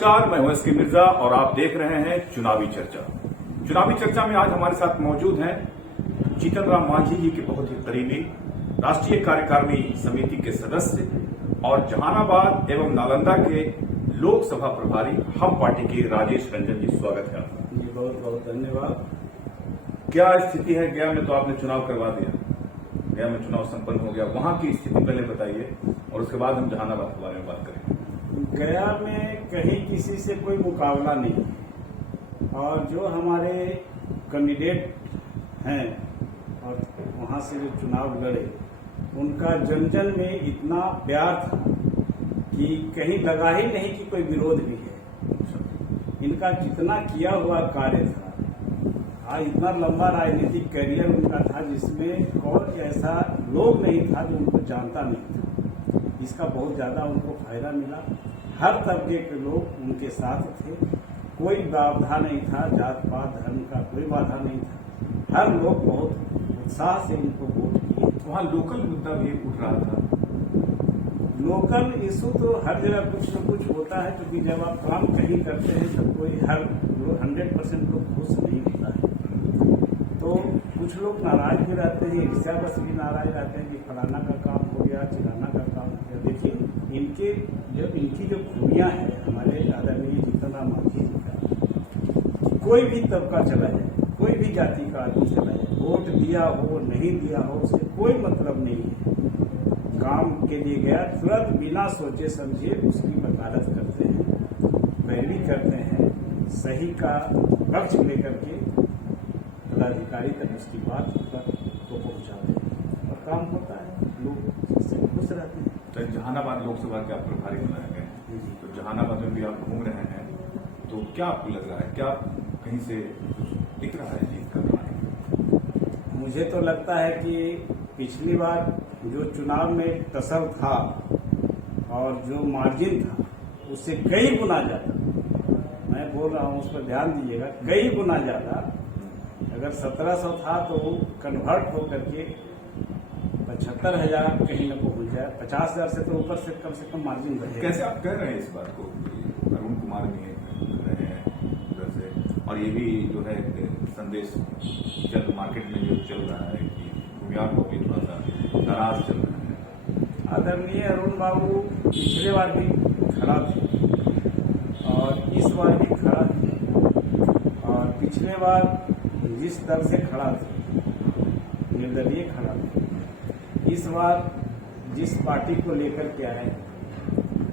नमस्कार, मैं हूं एसके मिर्जा और आप देख रहे हैं चुनावी चर्चा। चुनावी चर्चा में आज हमारे साथ मौजूद हैं जीतन राम मांझी जी के बहुत ही करीबी राष्ट्रीय कार्यकारिणी समिति के सदस्य और जहानाबाद एवं नालंदा के लोकसभा प्रभारी हम पार्टी के राजेश रंजन जी। स्वागत है आपका जी, बहुत बहुत धन्यवाद। क्या स्थिति है? गया में तो आपने चुनाव करवा दिया, गया में चुनाव संपन्न हो गया, वहां की स्थिति पहले बताइए और उसके बाद हम जहानाबाद के बारे में बात करेंगे। गया में कहीं किसी से कोई मुकाबला नहीं और जो हमारे कैंडिडेट हैं और वहां से जो चुनाव लड़े उनका जन जन में इतना प्यार था कि कहीं लगा ही नहीं कि कोई विरोध भी है। इनका जितना किया हुआ कार्य था, इतना लंबा राजनीतिक करियर उनका था जिसमें कोई ऐसा लोग नहीं था जो उनको जानता नहीं था। इसका बहुत ज्यादा उनको फायदा मिला। हर तबके के लोग उनके साथ थे, कोई बाधा नहीं था, जात पात धर्म का कोई बाधा नहीं था। हर लोग बहुत उत्साह से इनको वोट किए। वहां लोकल मुद्दा भी उठ रहा था। लोकल इशू तो हर जगह कुछ न कुछ होता है, क्योंकि जब आप काम कहीं करते हैं तो कोई 100% लोग खुश नहीं होता है। तो कुछ लोग नाराज भी रहते हैं, ईर्ष्यावश भी नाराज रहते हैं कि फलाना का काम हो गया, चिलाना का काम हो गया। देखिए इनकी जो खूबियां हैं हमारे आदरणीय जीतन राम मांझी जी का, कोई भी तबका चला जाए, कोई भी जाति का आदमी चला जाए, वोट दिया हो नहीं दिया हो उससे कोई मतलब नहीं है। काम के लिए गया, तुरंत बिना सोचे समझे उसकी वकालत करते हैं, पैरवी करते हैं, सही का पक्ष लेकर के पदाधिकारी तक उसकी बात को पहुंचाते हैं और काम होता है, लोग इससे खुश रहते हैं। तो जहानाबाद लोकसभा के आप प्रभारी बनाए गए हैं, तो जहानाबाद में भी आप घूम रहे हैं, तो क्या आपको लग रहा है, क्या कहीं से दिख रहा है जीत का? मुझे तो लगता है कि पिछली बार जो चुनाव में टसल था और जो मार्जिन था उससे कई गुना ज्यादा, मैं बोल रहा हूं उस पर ध्यान दीजिएगा, कई गुना ज्यादा। अगर 1700 था तो वो कन्वर्ट होकर के 75,000 कहीं न पहुंच जाए। 50,000 से तो ऊपर से कम मार्जिन रहे। कैसे आप कह रहे हैं इस बात को? अरुण कुमार भी कह रहे हैं उधर से, और ये भी जो है संदेश चल मार्केट में जो चल रहा है कि भूमियार को भी थोड़ा सा नाराज चल रहा है। आदरणीय अरुण बाबू पिछले बार भी खड़ा थे और इस बार भी खड़ा थे, और पिछले बार जिस दल से खड़ा थे निर्दलीय खड़ा थे, इस बार जिस पार्टी को लेकर के आए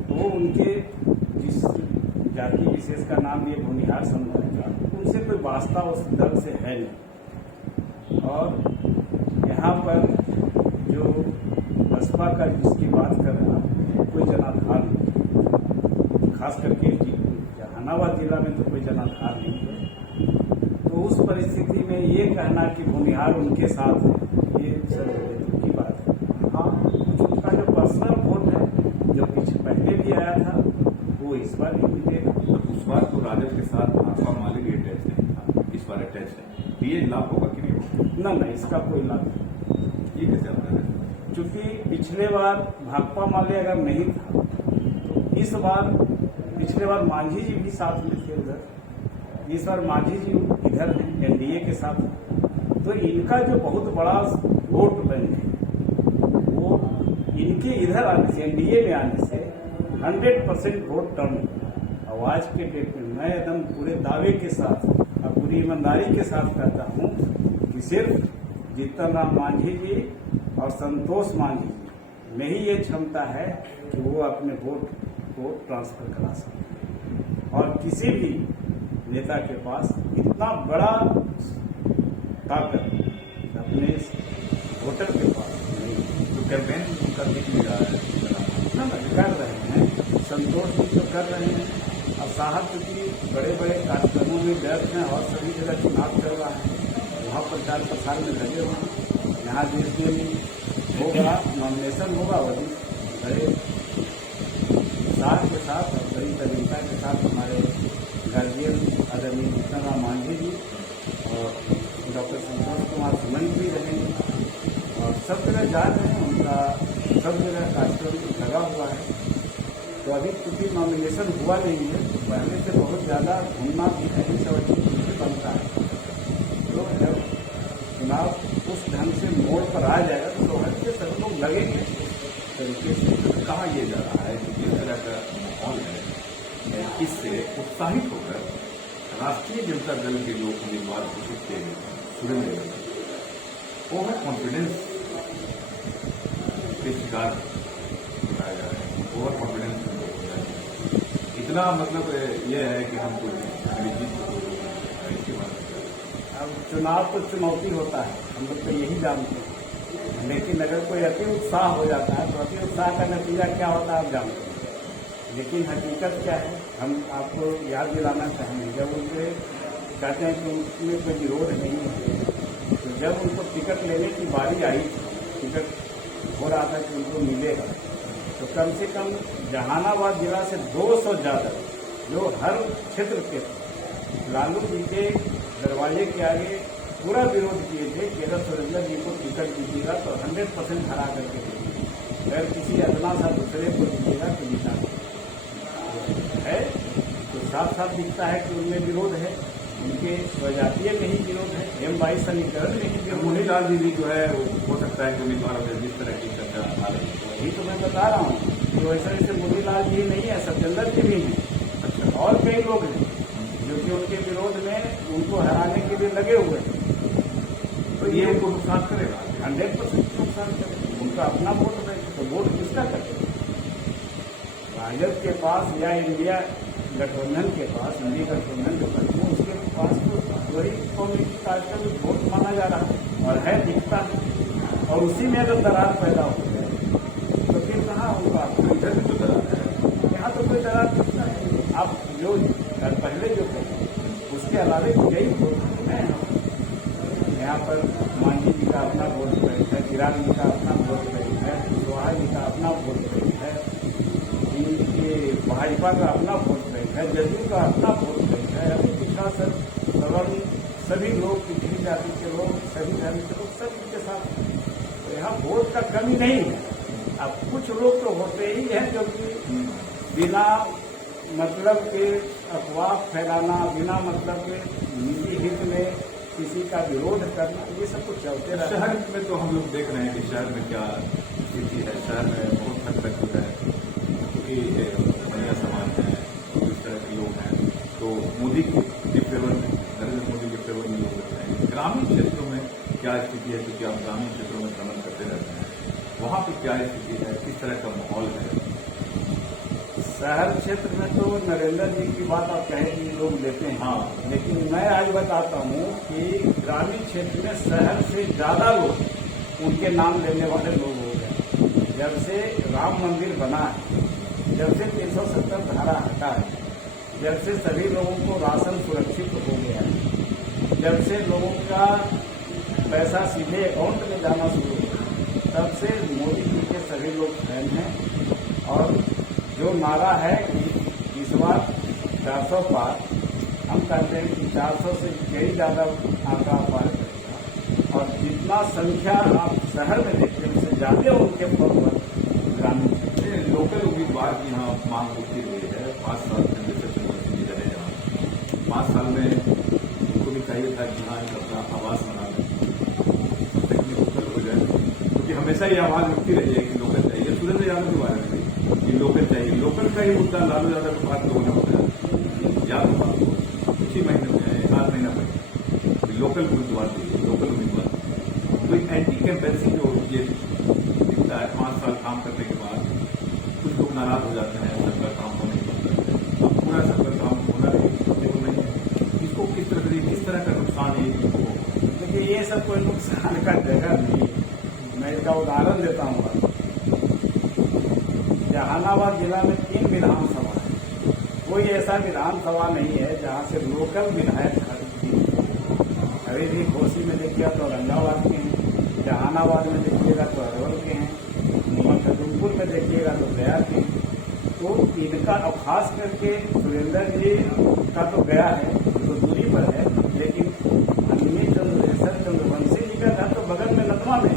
वो उनके जिस जाति विशेष का नाम दिए भूमिहार समुदाय का, उनसे कोई वास्ता उस दल से है नहीं। और यहाँ पर जो बसपा का जिसकी बात कर रहा कोई जनाधार नहीं, खास करके जहानाबाद जिला में तो कोई जनाधार नहीं है। तो उस परिस्थिति में ये कहना कि भूमिहार उनके साथ है, ये दुख की बात है। हाँ, उनका जो पर्सनल वोट है जो पहले भी आया था वो इस बार भी मिलेगा। उस बार तो राजद के साथ भाकपा माले भी अटैच नहीं था, इस बार अटैच है, तो ये लाभ होगा कि नहीं होगा? ना, इसका कोई लाभ नहीं। ये कैसे आप कह रहे हैं? क्योंकि पिछले बार भाकपा माले अगर नहीं था तो इस बार, पिछले बार मांझी जी भी साथ में थे उधर, इस बार मांझी जी इधर हैं एनडीए के साथ। तो इनका जो बहुत बड़ा वोट बैंक है वो इनके इधर आने से, एनडीए में आने से 100% वोट टर्न होगा। और आज के डेट में मैं एकदम पूरे दावे के साथ और पूरी ईमानदारी के साथ कहता हूँ कि सिर्फ जीतन राम मांझी जी और संतोष मांझी जी में ही ये क्षमता है कि वो अपने वोट को ट्रांसफर करा सकें, और किसी भी नेता के पास इतना बड़ा ताकत अपने वोटर के पास नहीं। तो कैंपेन उनका दिख नहीं रहा है ना कर रहे हैं, संतोष जी तो कर रहे हैं। अब साहब क्योंकि बड़े बड़े कार्यक्रमों में व्यस्त हैं और सभी जगह चुनाव चल रहा है, वहाँ प्रचार प्रसार में लगे हुए हैं। यहाँ जिस दिन होगा नॉमिनेशन होगा वही बड़े उत्साह के साथ और बड़ी तरीका के साथ हमारे गार्जियन आदरणीय जीतन राम मांझी जी और डॉक्टर संतोष कुमार सुमन भी रहेंगे और सब जगह जा रहे हैं। उनका सब जगह कार्यक्रम लगा हुआ है। तो अभी क्योंकि नॉमिनेशन हुआ नहीं है तो पहले से बहुत ज़्यादा घूमना भी नहीं समझ बनता है। तो जब चुनाव उस ढंग से मोड़ पर आ जाएगा तो शोहर के सब लोग लगेंगे तरीके से तो कहा यह जा रहा है कि जिस तरह का माहौल है इससे उत्साहित होकर राष्ट्रीय जनता दल के लोग उम्मीदवार घोषित किए गए सुरेंद्र यादव ओवर कॉन्फिडेंस के शिकार बताया जा रहा है। ओवर कॉन्फिडेंस इतना मतलब यह है कि हमको अब चुनाव तो चुनौती होता है, हम लोग तो यही जानते हैं। लेकिन अगर कोई अति उत्साह हो जाता है तो अति उत्साह का नतीजा क्या होता है आप जानते हैं। लेकिन हकीकत क्या है, हम आपको याद दिलाना चाहेंगे, जब उनके कहते हैं कि उनमें कोई विरोध नहीं है, तो जब उनको टिकट लेने की बारी आई, टिकट हो रहा था कि उनको मिलेगा, तो कम से कम जहानाबाद जिला से 200 ज़्यादा जो हर क्षेत्र के लालू जी के दरवाजे के आगे पूरा विरोध किए थे कि अगर सुरेंद्र जी को टिकट दीजिएगा तो 100% हरा करके दीजिए, अगर किसी अदना सा दूसरे को दीजिएगा तो जीता है। तो साफ साफ दिखता है कि उनमें विरोध है, उनके स्वजातीय में ही विरोध है, M22 समीकरण में ही विरोध है। मुनीलाल जी भी जो है वो हो सकता है कि उम्मीदवार हो जिस तरह की चर्चा आ रही है। वही तो मैं बता रहा हूँ कि वैसे मुनीलाल जी नहीं है, सत्येंद्र जी भी हैं। अच्छा, और कई लोग हैं जो कि उनके विरोध में उनको हराने के लिए लगे हुए हैं। तो ये उनको नुकसान करेगा, 100% नुकसान करेगा। उनका अपना वोट है तो वोट किसका करेगा? राजद के पास या इंडिया गठबंधन के पास, इंडिया गठबंधन जो करते उसके पास तो वही कम्युनिस्ट कार्यक्रम वोट माना जा रहा है और है, दिखता है। और उसी में अगर दरार पैदा हो जाए तो फिर कहाँ होगा? इधर भी तो दरार है, यहाँ तो कोई दरार दिखता है। आप जो पहले जो करें उसके अलावे यही वोट है। यहाँ पर मांझी जी का अपना वोट बैंक है, चिराग जी का अपना वोट बैंक है, कुशवाहा जी का अपना वोट बैंक है, इनके भाजपा का अपना वोट बैंक है, जदयू का अपना वोट बैंक है। अभी पिछड़ा सवर्ण सभी लोग, पिछड़ी जाति के लोग, सभी धर्म के लोग सब इनके साथ, तो यहाँ वोट का कमी नहीं है। अब कुछ लोग तो होते ही हैं जो कि बिना मतलब के अफवाह फैलाना, बिना मतलब के निजी हित में किसी का विरोध करना, ये सब कुछ चलते रहता है। शहर में तो हम लोग देख रहे हैं कि शहर में क्या स्थिति है। शहर में बहुत हद तक जो है क्योंकि बढ़िया समाज है, इस तरह के लोग हैं, तो मोदी के फेवर में, नरेंद्र मोदी के फेवर में लोग रहते हैं। ग्रामीण क्षेत्रों में क्या स्थिति है, क्योंकि आप ग्रामीण क्षेत्रों में भ्रमण करते रहते हैं, वहाँ पर क्या स्थिति है, किस तरह का माहौल है? शहर क्षेत्र में तो नरेंद्र जी की बात आप कहें कि लोग लेते हैं, हाँ, लेकिन मैं आज बताता हूँ कि ग्रामीण क्षेत्र में शहर से ज्यादा लोग उनके नाम लेने वाले लोग हो गए। जब से राम मंदिर बना है, जब से 370 धारा हटा है, जब से सभी लोगों को राशन सुरक्षित हो गया है, जब से लोगों का पैसा सीधे अकाउंट में जाना शुरू हुआ, तब से मोदी जी के सभी लोग फैन हैं। और जो नारा है कि इस बार 400 पार, हम कहते हैं कि 400 से कई ज़्यादा आंकड़ा पार करेगा। और जितना संख्या आप शहर में देखते हैं उससे ज़्यादा उनके फॉलोअर ग्रामीण लोकल उम्मीदवार की यहाँ मांग उठती हुई है। 5 साल से चंद्रशेखर जी रहे यहाँ, 5 साल में उनको भी चाहिए था कि यहाँ एक अपना आवास बना लें, लोकल हो जाए, क्योंकि हमेशा ये आवाज उठती रही है कि लोकल चाहिए। सुरेंद्र यादव के बारे में भी कि लोकल चाहिए, लोकल का ही मुद्दा लालू यादव के पास लोगों ने बताया, याद होगा कुछ ही महीने में, 1 महीना पहले लोकल उम्मीदवार थे, लोकल उम्मीदवार। तो एंटी कैंपेंसी जो ये दिखता है 5 साल काम करने के बाद कुछ लोग नाराज हो जाते हैं, सबका काम होने के बाद। अब पूरा सबका काम होना नहीं है, इसको किस तरह का नुकसान है इसको? देखिए ये सब कोई नुकसान का जगह नहीं। मैं इसका उदाहरण देता हूँ। जहानाबाद जिला में 3 विधानसभा है, कोई ऐसा विधानसभा नहीं है जहाँ से लोकल विधायक अभी भी घोसी में देखिएगा तो औरंगाबाद के हैं, जहानाबाद में देखिएगा तो अरवल के हैं, मधुपुर में देखिएगा तो गया के। तो इनका और खास करके सुरेंद्र जी का तो गया है तो दूरी पर है, लेकिन माननीय चंद्रवंशी जी का घर तो बगल में नतवा में,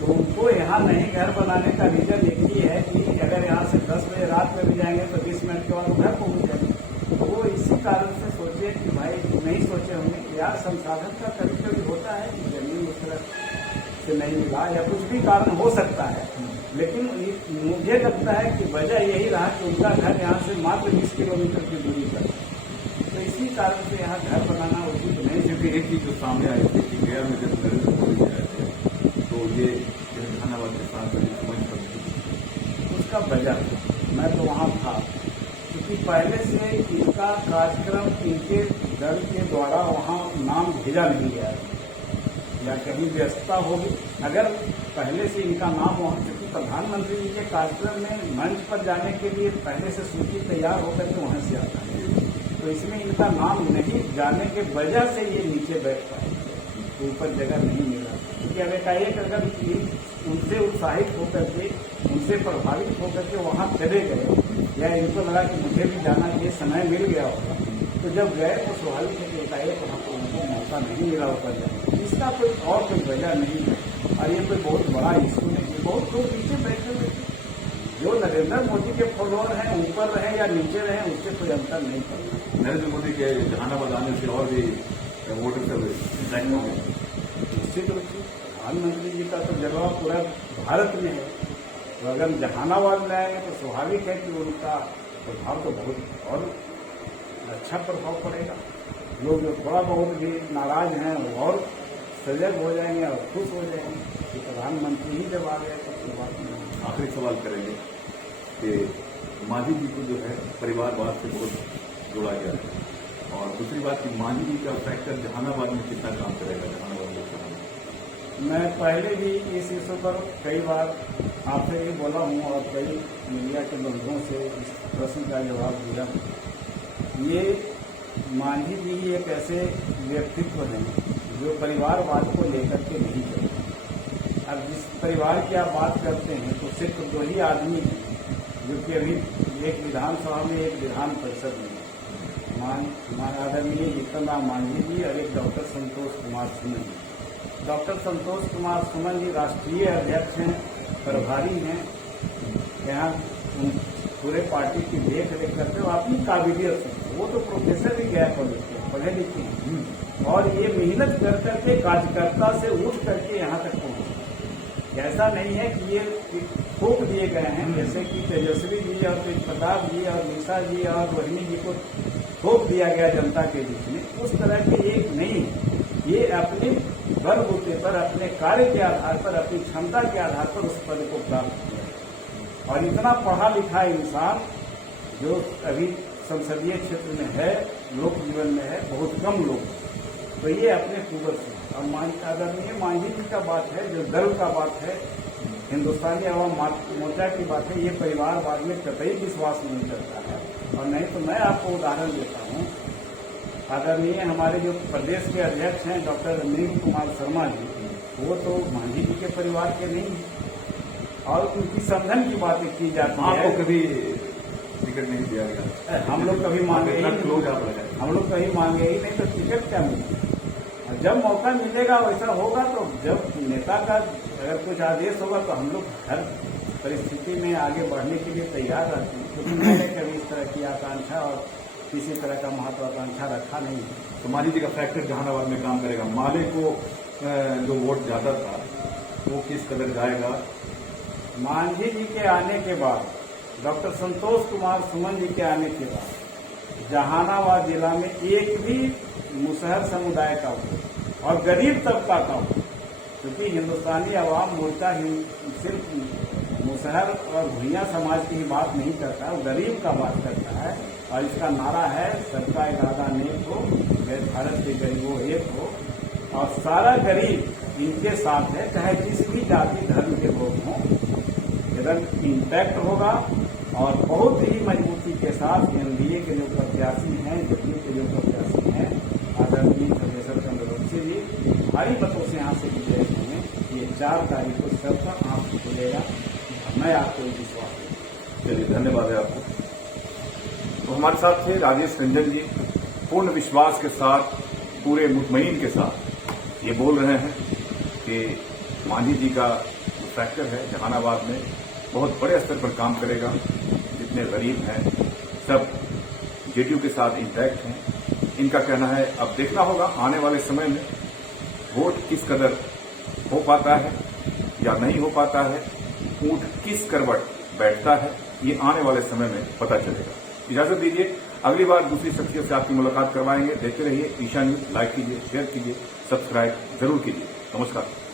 तो उनको यहाँ नहीं घर बनाने का रीजन एक ही है कि अगर यहाँ से 10 बजे रात रात में भी जाएंगे तो 20 मिनट के बाद वो घर पहुंच जाएंगे। तो वो इसी कारण से सोचे कि भाई नहीं सोचे होंगे कि यार संसाधन का कभी कभी होता है कि जमीन उस तरह से नहीं मिला या कुछ भी कारण हो सकता है, लेकिन मुझे लगता है कि वजह यही रहा कि उनका घर यहाँ से मात्र 20 किलोमीटर की दूरी पर, तो इसी कारण से यहाँ घर बनाना उचित नहीं। क्योंकि एक चीज जो सामने आई थी कि गया में जब नरेंद्र मोदी आए थे तो ये जहानाबाद के सांसद समझ सकते उसका वजह मैं तो वहाँ था, क्योंकि पहले से इनका कार्यक्रम इनके दल के द्वारा वहाँ नाम भेजा नहीं गया है या कहीं व्यस्तता होगी। अगर पहले से इनका नाम वहाँ, क्योंकि प्रधानमंत्री जी के कार्यक्रम में मंच पर जाने के लिए पहले से सूची तैयार होकर के वहाँ से आता है, तो इसमें इनका नाम नहीं जाने के वजह से ये नीचे बैठ पाए, ऊपर जगह नहीं मिला। क्योंकि अब एकाएक अगर उनसे उत्साहित होकर के, उनसे प्रभावित होकर के वहाँ चले गए या इनको लगा कि मुझे भी जाना ये समय मिल गया होगा, तो जब गए तो स्वाभाविक है कि एकाएक वहाँ पर उनको मौका नहीं मिला ऊपर जाने। इसका कोई वजह नहीं है और ये कोई बहुत बड़ा इशू नहीं है। बहुत लोग नीचे बैठे हुए थे, जो नरेंद्र मोदी के फॉलोअर हैं ऊपर रहे या नीचे रहे उससे कोई अंतर नहीं पड़ता। नरेंद्र मोदी के जहानाबाद आने से और भी वोटर सब इंटरेक्ट हो गए। निश्चित रूप से प्रधानमंत्री जी का तो जलवा पूरा भारत में है, तो अगर जहानाबाद में आएंगे तो स्वाभाविक है कि उनका प्रभाव तो बहुत और अच्छा प्रभाव पड़ेगा। लोग जो थोड़ा बहुत भी नाराज हैं और सजग हो जाएंगे और खुश हो जाएंगे कि प्रधानमंत्री ही जब आ गए तो कोई बात नहीं। आखिरी सवाल करेंगे कि मांझी जी को जो है परिवारवाद से बहुत जोड़ा गया है, और दूसरी बात कि मांझी जी का फैक्टर जहानाबाद में कितना काम करेगा जहानाबाद लोकसभा में? मैं पहले भी इस इशू पर कई बार आपसे भी बोला हूँ और कई मीडिया के बंधुओं से इस प्रश्न का जवाब दिया। ये मांझी जी एक ऐसे व्यक्तित्व हैं जो परिवारवाद को लेकर के नहीं चलते। अब जिस परिवार की आप बात करते हैं तो सिर्फ 2 ही आदमी हैं जो कि अभी एक विधानसभा में एक विधान परिषद में, आदरणीय जीतन राम मांझी जी और एक डॉक्टर संतोष कुमार सुमन जी। डॉक्टर संतोष कुमार सुमन जी राष्ट्रीय अध्यक्ष हैं, प्रभारी हैं, यहाँ पूरे पार्टी की देख रेख करते हो अपनी काबिलियत से। वो तो प्रोफेसर भी गया कॉलेज के, पढ़े लिखे हैं और ये मेहनत कर करके कार्यकर्ता से उठ करके यहाँ तक पहुंचे। ऐसा नहीं है कि ये थोप दिए गए हैं जैसे कि तेजस्वी जी और तेज प्रताप जी और निशा जी और रोहिणी जी को थोप दिया गया जनता के बीच में, उस तरह के एक नहीं। ये अपने बलबूते पर, अपने कार्य के आधार पर, अपनी क्षमता के आधार पर उस पद को प्राप्त किया। और इतना पढ़ा लिखा इंसान जो अभी संसदीय क्षेत्र में है, लोक जीवन में है, बहुत कम लोग, तो ये अपने पूर्वज से। और आदरणीय मांझी जी का बात है, जो दल का बात है, हिंदुस्तानी आवाम मोर्चा की बात है, ये परिवारवाद में कतई विश्वास नहीं करता है। और नहीं तो मैं आपको उदाहरण देता हूँ, आदरणीय हमारे जो प्रदेश के अध्यक्ष हैं डॉक्टर अनिल कुमार शर्मा जी, वो तो मांझी जी के परिवार के नहीं हैं और उनकी समझन की बातें की जाती है। आपको कभी टिकट नहीं दिया गया? हम लोग कभी मांगे ही नहीं, हम लोग कभी मांगे ही नहीं, तो टिकट क्या मिलेगा? जब मौका मिलेगा वैसा होगा, तो जब नेता का अगर कुछ आदेश होगा तो हम लोग हर परिस्थिति में आगे बढ़ने के लिए तैयार रहते हैं, क्योंकि मैंने कभी इस तरह की आकांक्षा और किसी तरह का महत्वाकांक्षा रखा नहीं है। तो मांझी जी का फैक्टर जहानाबाद में काम करेगा। माले को जो वोट जाता था वो किस कदर जाएगा? मांझी जी के आने के बाद, डॉक्टर संतोष कुमार सुमन जी के आने के बाद जहानाबाद जिला में एक भी मुसहर समुदाय का वोट और गरीब तबका का वोट, क्योंकि हिंदुस्तानी आवाम मोर्चा सिर्फ मुसहर और भुइयां समाज की ही बात नहीं करता, वो गरीब का बात करता है। और इसका नारा है सबका इरादा नेक हो, भारत के गरीबों एक हो, और सारा गरीब इनके साथ है, चाहे जिस भी जाति धर्म के लोग हों। रिजल्ट इम्पैक्ट होगा और बहुत ही मजबूती के साथ एनडीए के जो प्रत्याशी हैं, जदयू के जो प्रत्याशी हैं, आदरणीय प्रोफेसर चंद्रवंशी जी भारी मतों से यहाँ से विजय होंगे। ये 4 तारीख को सबका आंख खुलेगा, मैं आपको विश्वास देता हूँ। चलिए, धन्यवाद है आपको। तो हमारे साथ थे राजेश रंजन जी, पूर्ण विश्वास के साथ, पूरे मुतमईन के साथ ये बोल रहे हैं कि मांझी जी का जो फैक्टर है जहानाबाद में बहुत बड़े स्तर पर काम करेगा। जितने गरीब हैं सब जेडीयू के साथ इंटैक्ट हैं। इनका कहना है अब देखना होगा आने वाले समय में वोट किस कदर हो पाता है या नहीं हो पाता है, ऊंट किस करवट बैठता है, ये आने वाले समय में पता चलेगा। इजाजत दीजिए, अगली बार दूसरी शख्सियत से आपकी मुलाकात करवाएंगे। देखते रहिए ईशा न्यूज। लाइक कीजिए, शेयर कीजिए, सब्सक्राइब जरूर कीजिए। नमस्कार।